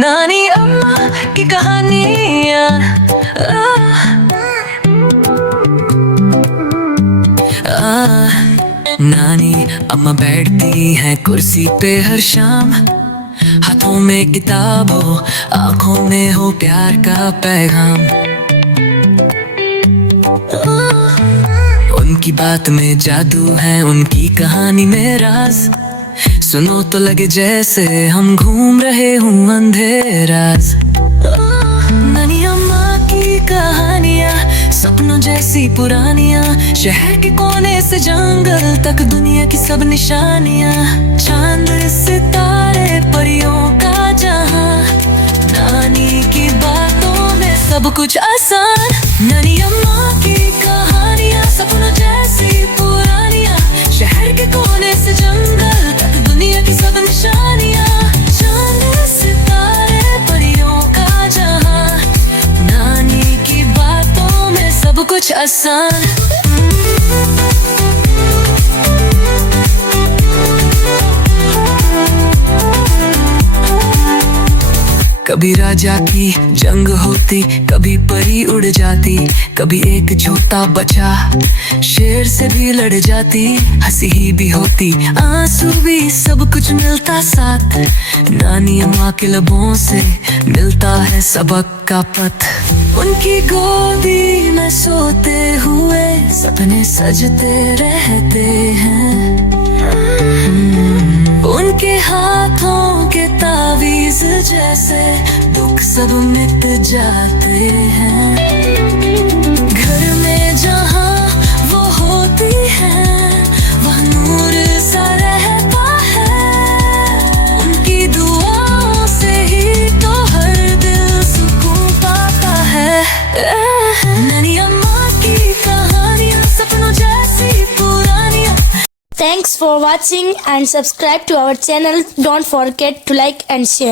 नानी अम्मा की कहानियाँ नानी अम्मा बैठती हैं कुर्सी पे हर शाम, हाथों में किताब हो, आंखों में हो प्यार का पैगाम। उनकी बात में जादू है, उनकी कहानी में राज, सुनो तो लगे जैसे हम घूम रहे हूँ अंधेराज। नानी अम्मा की कहानियाँ सपनों जैसी पुरानियाँ, शहर के कोने से जंगल तक दुनिया की सब निशानियाँ। चांद सितारे परियों का जहां, नानी की बातों में सब कुछ आसान। नानी अम्मा की कहानियाँ सपनों जैसी पुरानियाँ, शहर के कोने से जंगल तक दुनिया की सब निशानियाँ। चांद सितारे परियों का जहां, नानी की बातों में सब कुछ आसान। कभी राजा की जंग होती, कभी परी उड़ जाती, कभी एक छोटा बच्चा शेर से भी लड़ जाती। हंसी ही भी होती, आंसू भी, सब कुछ मिलता साथ। नानी अम्मा के लबों से मिलता है सबक का पथ। उनकी गोदी में सोते हुए सपने सजते रहते हैं, उनके हाथों के तावीज़ जैसे दुख सब मिट जाते हैं। घर में जहाँ वो होती है, वह नूर सा रहता है। उनकी दुआओं से ही तो हर दिल सुकून पाता है। नानी अम्मा की कहानियाँ सपनों जैसी पुरानियाँ। Thanks for watching and subscribe to our channel. Don't forget to like and share.